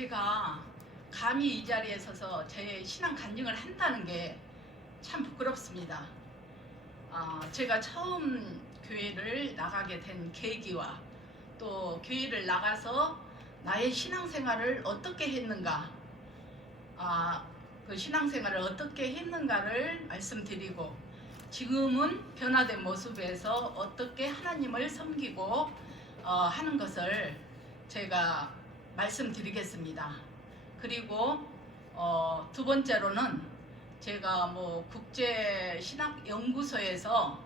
제가 감히 이 자리에 서서 제 신앙 간증을 한다는 게 참 부끄럽습니다. 제가 처음 교회를 나가게 된 계기와 또 교회를 나가서 나의 신앙생활을 어떻게 했는가, 그 신앙생활을 어떻게 했는가를 말씀드리고, 지금은 변화된 모습에서 어떻게 하나님을 섬기고 하는 것을 제가 말씀드리겠습니다. 그리고 두 번째로는 제가 국제신학연구소에서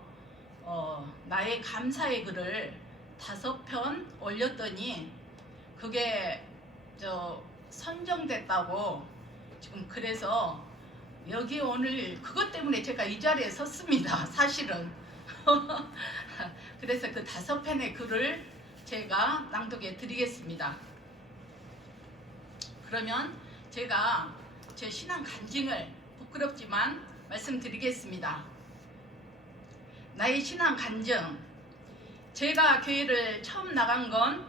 나의 감사의 글을 5편 올렸더니 그게 선정됐다고, 지금 그래서 여기 오늘 그것 때문에 제가 이 자리에 섰습니다. 사실은. 그래서 그 5편의 글을 제가 낭독해 드리겠습니다. 그러면 제가 제 신앙 간증을 부끄럽지만 말씀드리겠습니다. 나의 신앙 간증. 제가 교회를 처음 나간 건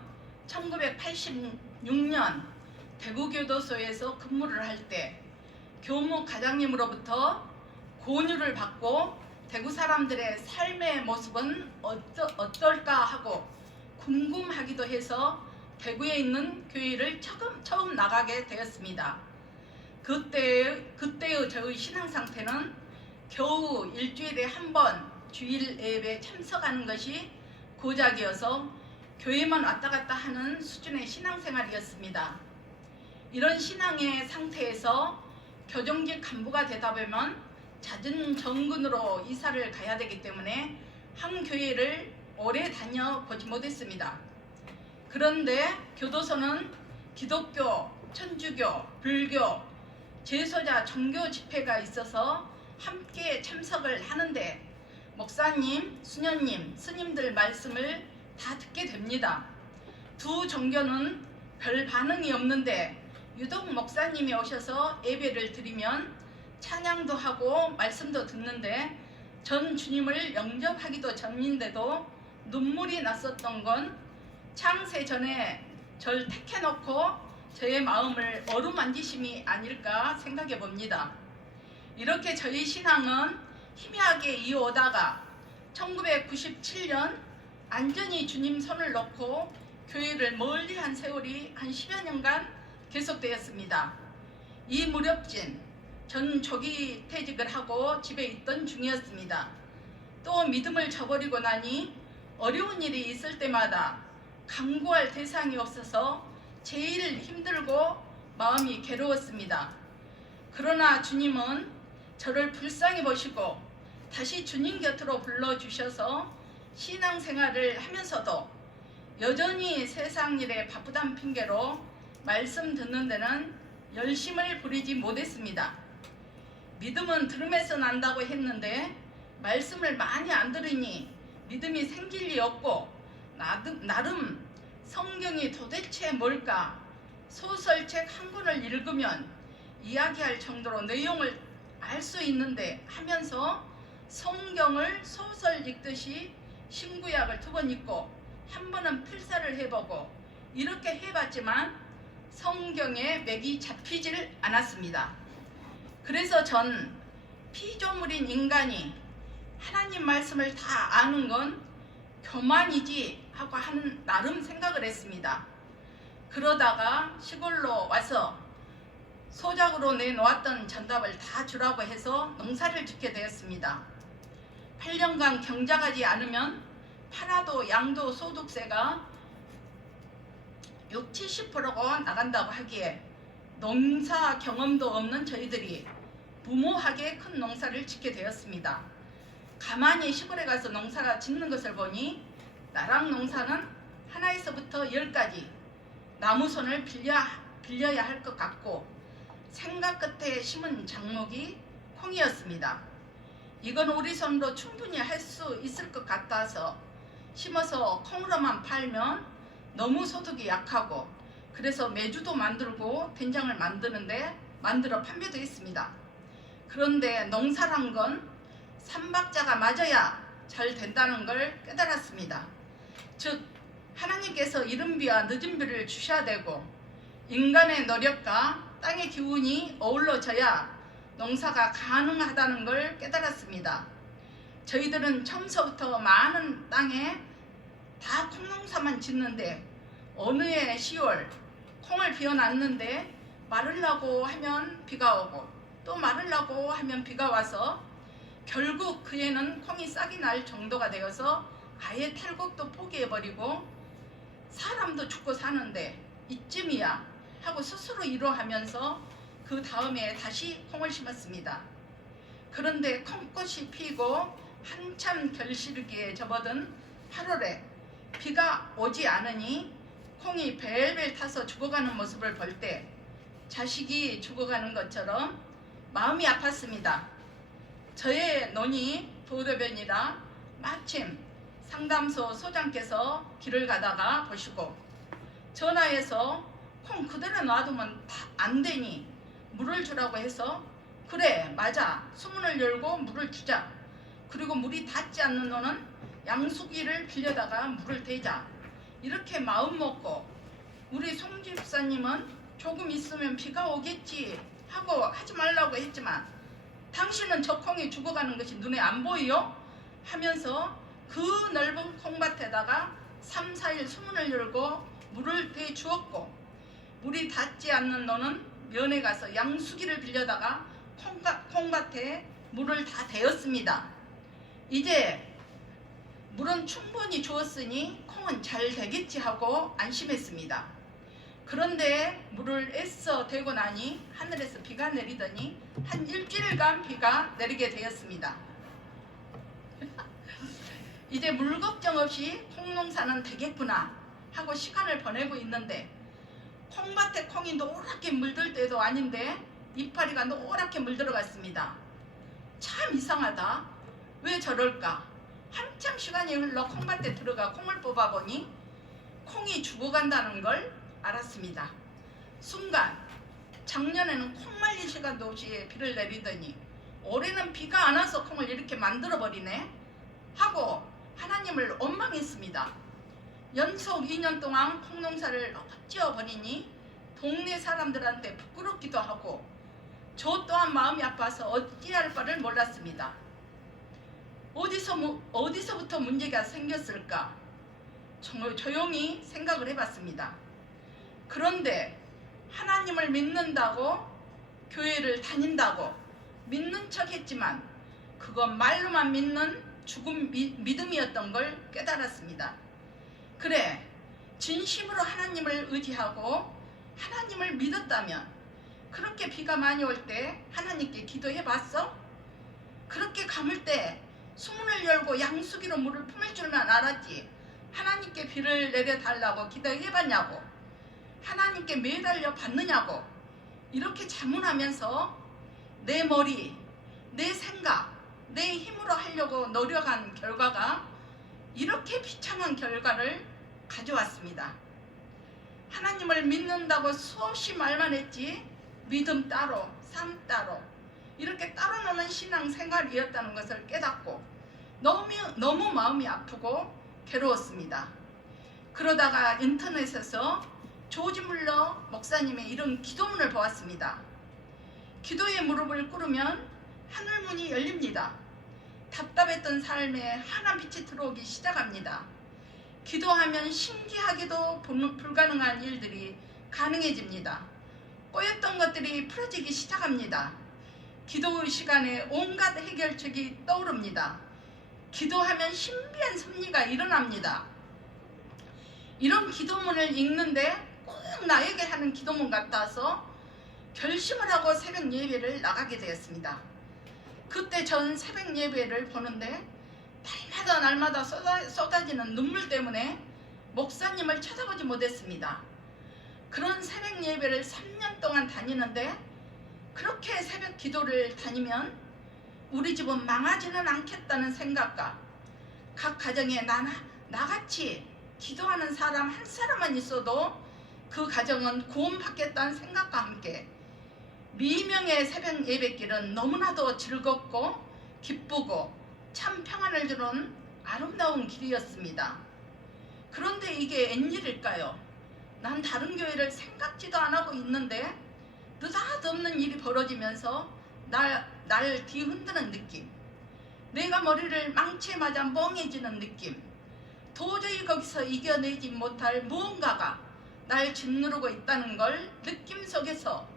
1986년 대구교도소에서 근무를 할 때 교무 과장님으로부터 권유를 받고 대구 사람들의 삶의 모습은 어떨까 하고 궁금하기도 해서 대구에 있는 교회를 처음 나가게 되었습니다. 그때의 저의 신앙 상태는 겨우 일주일에 한 번 주일 예배에 참석하는 것이 고작이어서 교회만 왔다 갔다 하는 수준의 신앙생활이었습니다. 이런 신앙의 상태에서 교정직 간부가 되다 보면 잦은 정근으로 이사를 가야 되기 때문에 한 교회를 오래 다녀보지 못했습니다. 그런데 교도소는 기독교, 천주교, 불교, 재소자 종교 집회가 있어서 함께 참석을 하는데 목사님, 수녀님, 스님들 말씀을 다 듣게 됩니다. 두 종교는 별 반응이 없는데 유독 목사님이 오셔서 예배를 드리면 찬양도 하고 말씀도 듣는데 전 주님을 영접하기도 전인데도 눈물이 났었던 건 창세 전에 절 택해놓고 저의 마음을 어루만지심이 아닐까 생각해 봅니다. 이렇게 저희 신앙은 희미하게 이어오다가 1997년 안전히 주님 손을 놓고 교회를 멀리한 세월이 한 10여 년간 계속되었습니다. 이 무렵쯤 전 조기 퇴직을 하고 집에 있던 중이었습니다. 또 믿음을 저버리고 나니 어려운 일이 있을 때마다 간구할 대상이 없어서 제일 힘들고 마음이 괴로웠습니다. 그러나 주님은 저를 불쌍히 보시고 다시 주님 곁으로 불러주셔서 신앙생활을 하면서도 여전히 세상 일에 바쁘단 핑계로 말씀 듣는 데는 열심을 부리지 못했습니다. 믿음은 들음에서 난다고 했는데 말씀을 많이 안 들으니 믿음이 생길 리 없고 나름 성경이 도대체 뭘까 소설책 한 권을 읽으면 이야기할 정도로 내용을 알 수 있는데 하면서 성경을 소설 읽듯이 신구약을 2번 읽고 한 번은 필사를 해보고 이렇게 해봤지만 성경에 맥이 잡히질 않았습니다. 그래서 전 피조물인 인간이 하나님 말씀을 다 아는 건 교만이지 하고 하는 나름 생각을 했습니다. 그러다가 시골로 와서 소작으로 내놓았던 전답을 다 주라고 해서 농사를 짓게 되었습니다. 8년간 경작하지 않으면 파라도 양도 소득세가 60-70%가 나간다고 하기에 농사 경험도 없는 저희들이 무모하게 큰 농사를 짓게 되었습니다. 가만히 시골에 가서 농사가 짓는 것을 보니 나랑 농사는 하나에서부터 10까지 나무손을 빌려야 할 것 같고 생각 끝에 심은 작목이 콩이었습니다. 이건 우리 손으로 충분히 할 수 있을 것 같아서 심어서 콩으로만 팔면 너무 소득이 약하고 그래서 메주도 만들고 된장을 만들어 판매도 했습니다. 그런데 농사란 건 삼박자가 맞아야 잘 된다는 걸 깨달았습니다. 즉 하나님께서 이른 비와 늦은 비를 주셔야 되고 인간의 노력과 땅의 기운이 어우러져야 농사가 가능하다는 걸 깨달았습니다. 저희들은 처음서부터 많은 땅에 다 콩농사만 짓는데 어느 해 10월 콩을 비워놨는데 마르려고 하면 비가 오고 또 마르려고 하면 비가 와서 결국 그 해는 콩이 싹이 날 정도가 되어서 아예 탈곡도 포기해버리고 사람도 죽고 사는데 이쯤이야 하고 스스로 위로하면서 그 다음에 다시 콩을 심었습니다. 그런데 콩꽃이 피고 한참 결실기에 접어든 8월에 비가 오지 않으니 콩이 벨벨 타서 죽어가는 모습을 볼 때 자식이 죽어가는 것처럼 마음이 아팠습니다. 저의 논이 도로변이라 마침 상담소 소장께서 길을 가다가 보시고 전화해서 콩 그대로 놔두면 다 안 되니 물을 주라고 해서 그래 맞아 수문을 열고 물을 주자. 그리고 물이 닿지 않는 논은 양수기를 빌려다가 물을 대자. 이렇게 마음 먹고 우리 송 집사님은 조금 있으면 비가 오겠지 하고 하지 말라고 했지만 당신은 저 콩이 죽어가는 것이 눈에 안 보이요? 하면서 그 넓은 콩밭에다가 3, 4일 수문을 열고 물을 대주었고 물이 닿지 않는 논은 면에 가서 양수기를 빌려다가 콩밭에 물을 다 대었습니다. 이제 물은 충분히 주었으니 콩은 잘 되겠지 하고 안심했습니다. 그런데 물을 애써 대고 나니 하늘에서 비가 내리더니 한 일주일간 비가 내리게 되었습니다. 이제 물 걱정 없이 콩농사는 되겠구나 하고 시간을 보내고 있는데 콩밭에 콩이 노랗게 물들 때도 아닌데 이파리가 노랗게 물들어갔습니다. 참 이상하다. 왜 저럴까? 한참 시간이 흘러 콩밭에 들어가 콩을 뽑아보니 콩이 죽어간다는 걸 알았습니다. 순간 작년에는 콩 말릴 시간도 없이 비를 내리더니 올해는 비가 안 와서 콩을 이렇게 만들어버리네 하고 하나님을 원망했습니다. 연속 2년 동안 콩농사를 어찌어버리니 동네 사람들한테 부끄럽기도 하고 저 또한 마음이 아파서 어찌할 바를 몰랐습니다. 어디서부터 문제가 생겼을까? 정말 조용히 생각을 해봤습니다. 그런데 하나님을 믿는다고 교회를 다닌다고 믿는 척 했지만 그건 말로만 믿는 죽은 믿음이었던 걸 깨달았습니다. 그래, 진심으로 하나님을 의지하고 하나님을 믿었다면 그렇게 비가 많이 올 때 하나님께 기도해 봤어? 그렇게 감을 때 수문을 열고 양수기로 물을 품을 줄만 알았지 하나님께 비를 내려달라고 기도해 봤냐고, 하나님께 매달려 받느냐고 이렇게 자문하면서 내 머리, 내 생각, 내 힘으로 하려고 노력한 결과가 이렇게 비참한 결과를 가져왔습니다. 하나님을 믿는다고 수없이 말만 했지 믿음 따로, 삶 따로 이렇게 따로 노는 신앙 생활이었다는 것을 깨닫고 너무 마음이 아프고 괴로웠습니다. 그러다가 인터넷에서 조지 물러 목사님의 이런 기도문을 보았습니다. 기도의 무릎을 꿇으면 하늘문이 열립니다. 답답했던 삶에 환한 빛이 들어오기 시작합니다. 기도하면 신기하게도 불가능한 일들이 가능해집니다. 꼬였던 것들이 풀어지기 시작합니다. 기도의 시간에 온갖 해결책이 떠오릅니다. 기도하면 신비한 섭리가 일어납니다. 이런 기도문을 읽는데 꼭 나에게 하는 기도문 같아서 결심을 하고 새벽 예배를 나가게 되었습니다. 그때 전 새벽 예배를 보는데 날마다 쏟아지는 눈물 때문에 목사님을 쳐다보지 못했습니다. 그런 새벽 예배를 3년 동안 다니는데 그렇게 새벽 기도를 다니면 우리 집은 망하지는 않겠다는 생각과 각 가정에 나같이 기도하는 사람 한 사람만 있어도 그 가정은 구원받겠다는 생각과 함께 미명의 새벽 예배길은 너무나도 즐겁고 기쁘고 참 평안을 주는 아름다운 길이었습니다. 그런데 이게 웬일일까요? 난 다른 교회를 생각지도 안 하고 있는데 느닷없는 일이 벌어지면서 날 뒤흔드는 느낌, 내가 머리를 망치에 맞아 멍해지는 느낌, 도저히 거기서 이겨내지 못할 무언가가 날 짓누르고 있다는 걸 느낌 속에서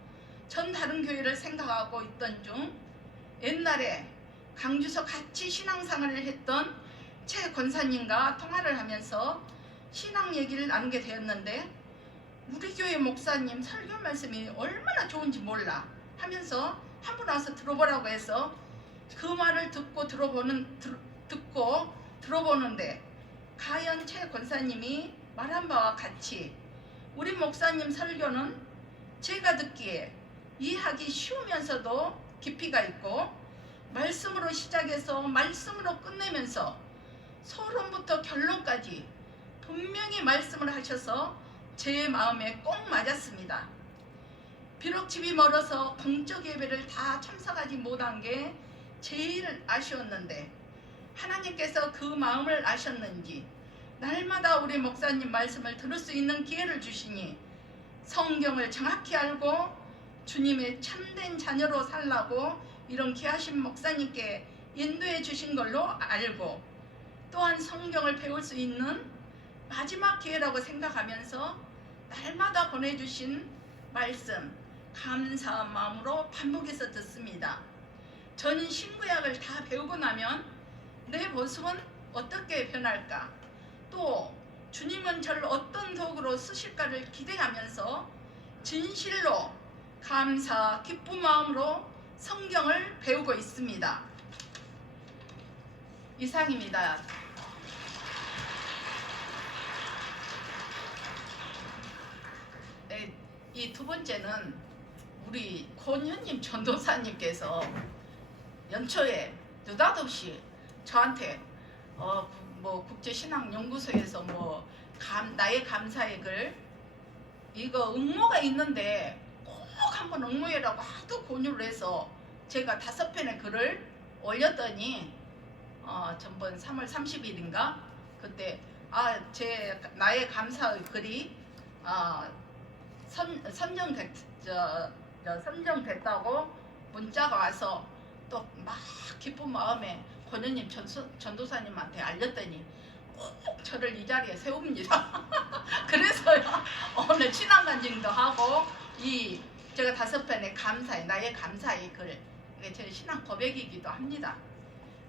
전 다른 교회를 생각하고 있던 중 옛날에 강주서 같이 신앙생활을 했던 최 권사님과 통화를 하면서 신앙 얘기를 나누게 되었는데 우리 교회 목사님 설교 말씀이 얼마나 좋은지 몰라 하면서 한 분 와서 들어보라고 해서 그 말을 듣고 들어보는데 과연 최 권사님이 말한 바와 같이 우리 목사님 설교는 제가 듣기에 이해하기 쉬우면서도 깊이가 있고 말씀으로 시작해서 말씀으로 끝내면서 서론부터 결론까지 분명히 말씀을 하셔서 제 마음에 꼭 맞았습니다. 비록 집이 멀어서 공적 예배를 다 참석하지 못한 게 제일 아쉬웠는데 하나님께서 그 마음을 아셨는지 날마다 우리 목사님 말씀을 들을 수 있는 기회를 주시니 성경을 정확히 알고 주님의 참된 자녀로 살라고 이런 귀하신 목사님께 인도해 주신 걸로 알고 또한 성경을 배울 수 있는 마지막 기회라고 생각하면서 날마다 보내주신 말씀 감사한 마음으로 반복해서 듣습니다. 저는 신구약을 다 배우고 나면 내 모습은 어떻게 변할까, 또 주님은 저를 어떤 도구로 쓰실까를 기대하면서 진실로 감사 기쁜 마음으로 성경을 배우고 있습니다. 이상입니다. 네, 이 두 번째는 우리 권현님 전도사님께서 연초에 느닷없이 저한테 국제신앙연구소에서 나의 감사의 글 이거 응모가 있는데 꼭 한번 응모해라고 하도 권유를 해서 제가 5편의 글을 올렸더니 전번 3월 30일인가 그때 나의 감사의 글이 선정됐다고 문자가 와서 또 막 기쁜 마음에 권현님 전도사님한테 알렸더니 꼭 저를 이 자리에 세웁니다. 그래서요 오늘 신앙간증도 하고 제가 5편의 나의 감사의 글 이게 제 신앙 고백이기도 합니다.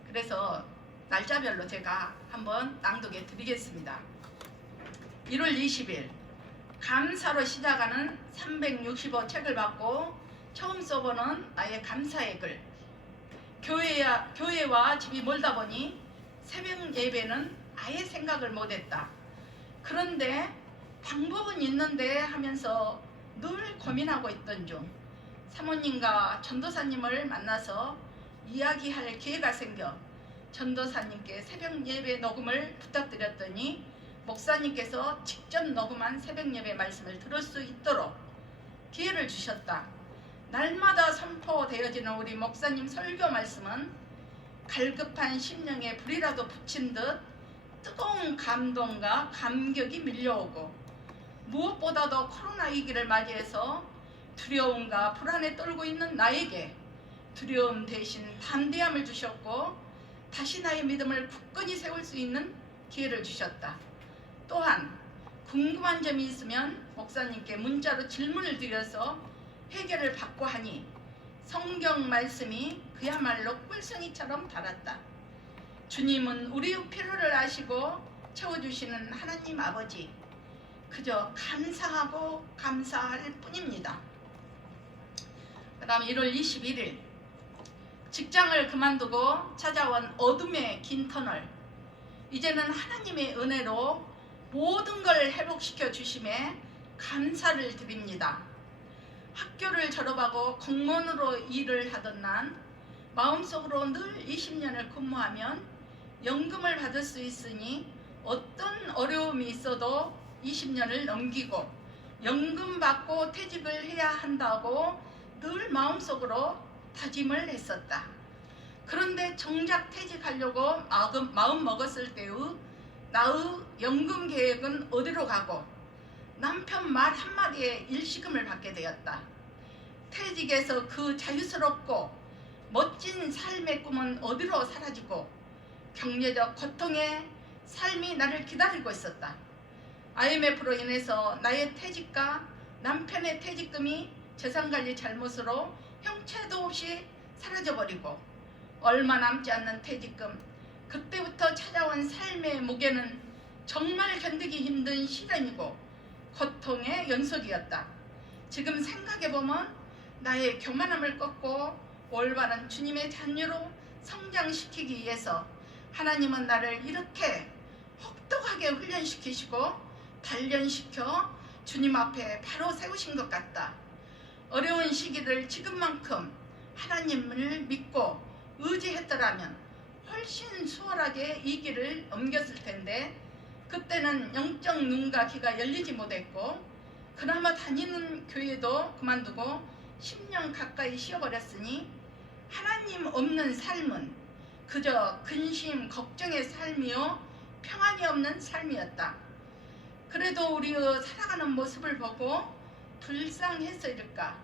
그래서 날짜별로 제가 한번 낭독해 드리겠습니다. 1월 20일 감사로 시작하는 365책을 받고 처음 써보는 나의 감사의 글. 교회와 집이 멀다 보니 새벽 예배는 아예 생각을 못했다. 그런데 방법은 있는데 하면서 늘 고민하고 있던 중 사모님과 전도사님을 만나서 이야기할 기회가 생겨 전도사님께 새벽 예배 녹음을 부탁드렸더니 목사님께서 직접 녹음한 새벽 예배 말씀을 들을 수 있도록 기회를 주셨다. 날마다 선포되어지는 우리 목사님 설교 말씀은 갈급한 심령에 불이라도 붙인 듯 뜨거운 감동과 감격이 밀려오고 무엇보다도 코로나 위기를 맞이해서 두려움과 불안에 떨고 있는 나에게 두려움 대신 담대함을 주셨고 다시 나의 믿음을 굳건히 세울 수 있는 기회를 주셨다. 또한 궁금한 점이 있으면 목사님께 문자로 질문을 드려서 해결을 받고 하니 성경 말씀이 그야말로 꿀송이처럼 달았다. 주님은 우리의 필요를 아시고 채워주시는 하나님 아버지, 그저 감사하고 감사할 뿐입니다. 그 다음 1월 21일 직장을 그만두고 찾아온 어둠의 긴 터널. 이제는 하나님의 은혜로 모든 걸 회복시켜 주심에 감사를 드립니다. 학교를 졸업하고 공무원으로 일을 하던 난 마음속으로 늘 20년을 근무하면 연금을 받을 수 있으니 어떤 어려움이 있어도 20년을 넘기고 연금 받고 퇴직을 해야 한다고 늘 마음속으로 다짐을 했었다. 그런데 정작 퇴직하려고 마음 먹었을 때의 나의 연금 계획은 어디로 가고 남편 말 한마디에 일시금을 받게 되었다. 퇴직에서 그 자유스럽고 멋진 삶의 꿈은 어디로 사라지고 경제적 고통의 삶이 나를 기다리고 있었다. IMF로 인해서 나의 퇴직과 남편의 퇴직금이 재산관리 잘못으로 형체도 없이 사라져버리고 얼마 남지 않는 퇴직금, 그때부터 찾아온 삶의 무게는 정말 견디기 힘든 시련이고 고통의 연속이었다. 지금 생각해보면 나의 교만함을 꺾고 올바른 주님의 자녀로 성장시키기 위해서 하나님은 나를 이렇게 혹독하게 훈련시키시고 단련시켜 주님 앞에 바로 세우신 것 같다. 어려운 시기를 지금만큼 하나님을 믿고 의지했더라면 훨씬 수월하게 이 길을 넘겼을 텐데 그때는 영적 눈과 귀가 열리지 못했고 그나마 다니는 교회도 그만두고 10년 가까이 쉬어버렸으니 하나님 없는 삶은 그저 근심, 걱정의 삶이요 평안이 없는 삶이었다. 그래도 우리의 살아가는 모습을 보고 불쌍해서일까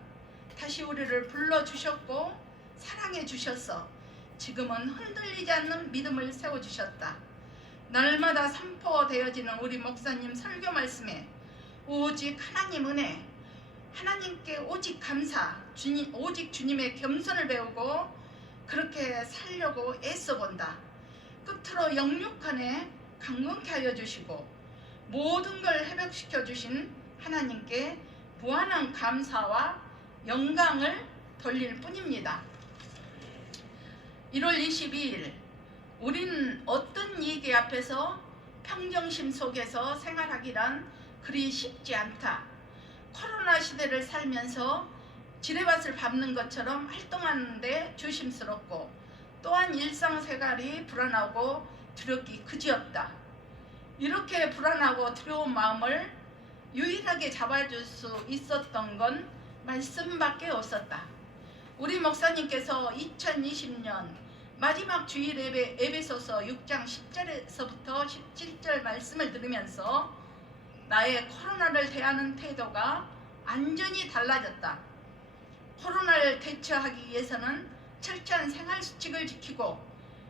다시 우리를 불러주셨고 사랑해 주셔서 지금은 흔들리지 않는 믿음을 세워주셨다. 날마다 선포되어지는 우리 목사님 설교 말씀에 오직 하나님 은혜, 하나님께 오직 감사, 오직 주님의 겸손을 배우고 그렇게 살려고 애써본다. 끝으로 영육간에 강건케 하여 주시고 모든 걸 회복시켜 주신 하나님께 무한한 감사와 영광을 돌릴 뿐입니다. 1월 22일 우린 어떤 얘기 앞에서 평정심 속에서 생활하기란 그리 쉽지 않다. 코로나 시대를 살면서 지뢰밭을 밟는 것처럼 활동하는데 조심스럽고 또한 일상생활이 불안하고 두렵기 그지없다. 이렇게 불안하고 두려운 마음을 유일하게 잡아줄 수 있었던 건 말씀밖에 없었다. 우리 목사님께서 2020년 마지막 주일 예배 에베소서 6장 10절에서부터 17절 말씀을 들으면서 나의 코로나를 대하는 태도가 완전히 달라졌다. 코로나를 대처하기 위해서는 철저한 생활수칙을 지키고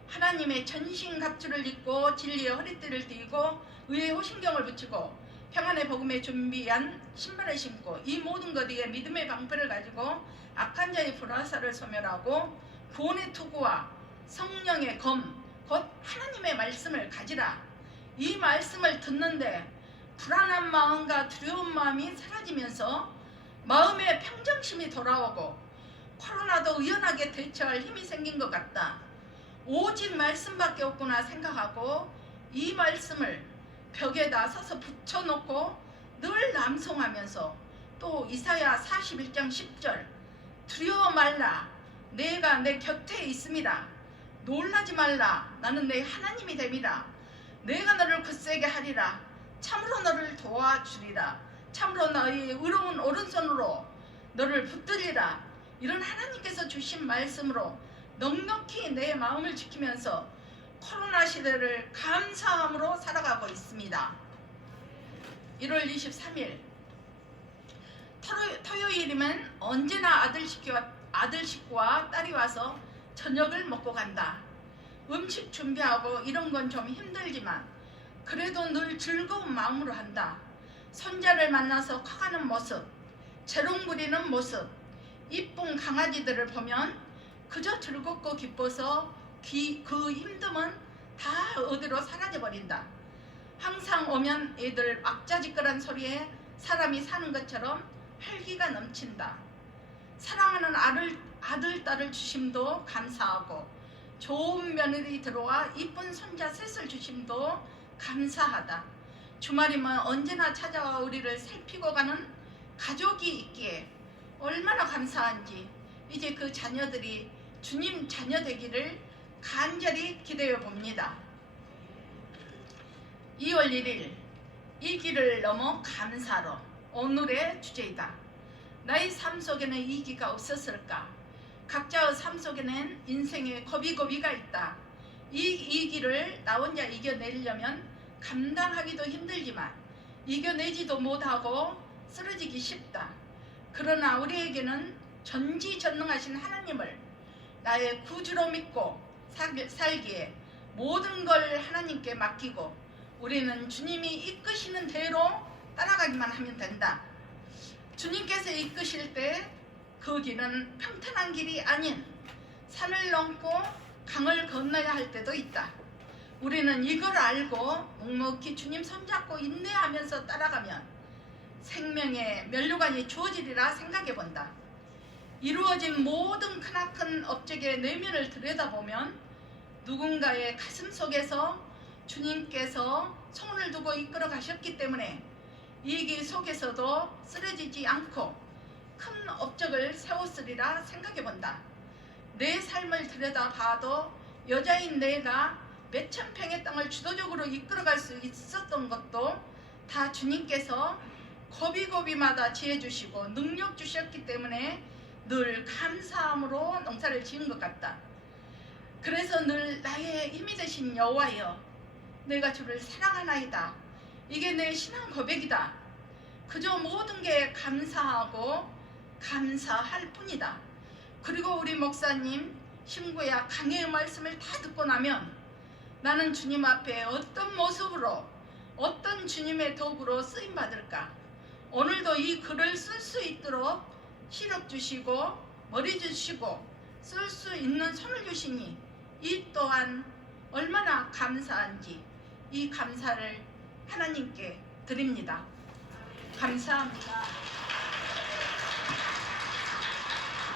하나님의 전신갑주를 입고 진리의 허리띠를 띠고 의의 호신경을 붙이고 평안의 복음에 준비한 신발을 신고 이 모든 것 위에 믿음의 방패를 가지고 악한 자의 불화살을 소멸하고 구원의 투구와 성령의 검, 곧 하나님의 말씀을 가지라. 이 말씀을 듣는데 불안한 마음과 두려운 마음이 사라지면서 마음의 평정심이 돌아오고 코로나도 의연하게 대처할 힘이 생긴 것 같다. 오직 말씀밖에 없구나 생각하고 이 말씀을 벽에다 서서 붙여놓고 늘 낭송하면서 또 이사야 41장 10절 두려워 말라 내가 내 곁에 있음이라 놀라지 말라 나는 내 하나님이 됨이라 내가 너를 굳세게 하리라 참으로 너를 도와주리라 참으로 너의 의로운 오른손으로 너를 붙들리라. 이런 하나님께서 주신 말씀으로 넉넉히 내 마음을 지키면서 코로나 시대를 감사함으로 살아가고 있습니다. 1월 23일 토요일이면 언제나 아들 식구와 딸이 와서 저녁을 먹고 간다. 음식 준비하고 이런 건 좀 힘들지만 그래도 늘 즐거운 마음으로 한다. 손자를 만나서 커가는 모습, 재롱 부리는 모습, 이쁜 강아지들을 보면 그저 즐겁고 기뻐서 그 힘듦은 다 어디로 사라져버린다. 항상 오면 애들 악자지껄한 소리에 사람이 사는 것처럼 활기가 넘친다. 사랑하는 아들, 딸을 주심도 감사하고 좋은 며느리 들어와 이쁜 손자 셋을 주심도 감사하다. 주말이면 언제나 찾아와 우리를 살피고 가는 가족이 있기에 얼마나 감사한지 이제 그 자녀들이 주님 자녀 되기를 간절히 기대해 봅니다. 2월 1일 이 길을 넘어 감사로 오늘의 주제이다. 나의 삶 속에는 이기가 없었을까? 각자의 삶 속에는 인생의 고비고비가 있다. 이 길을 나 혼자 이겨내려면 감당하기도 힘들지만 이겨내지도 못하고 쓰러지기 쉽다. 그러나 우리에게는 전지전능하신 하나님을 나의 구주로 믿고 살기에 모든 걸 하나님께 맡기고 우리는 주님이 이끄시는 대로 따라가기만 하면 된다. 주님께서 이끄실 때 그 길은 평탄한 길이 아닌 산을 넘고 강을 건너야 할 때도 있다. 우리는 이걸 알고 묵묵히 주님 손잡고 인내하면서 따라가면 생명의 면류관이 주어지리라 생각해 본다. 이루어진 모든 크나큰 업적의 내면을 들여다보면 누군가의 가슴 속에서 주님께서 손을 두고 이끌어 가셨기 때문에 이 길 속에서도 쓰러지지 않고 큰 업적을 세웠으리라 생각해 본다. 내 삶을 들여다봐도 여자인 내가 몇천 평의 땅을 주도적으로 이끌어갈 수 있었던 것도 다 주님께서 고비고비마다 지혜 주시고 능력 주셨기 때문에 늘 감사함으로 농사를 지은 것 같다. 그래서 늘 나의 힘이 되신 여호와여, 내가 주를 사랑하나이다. 이게 내 신앙 고백이다. 그저 모든 게 감사하고 감사할 뿐이다. 그리고 우리 목사님 신구야 강해의 말씀을 다 듣고 나면 나는 주님 앞에 어떤 모습으로 어떤 주님의 도구로 쓰임받을까? 오늘도 이 글을 쓸 수 있도록 시력 주시고 머리 주시고 쓸 수 있는 손을 주시니 이 또한 얼마나 감사한지 이 감사를 하나님께 드립니다. 감사합니다.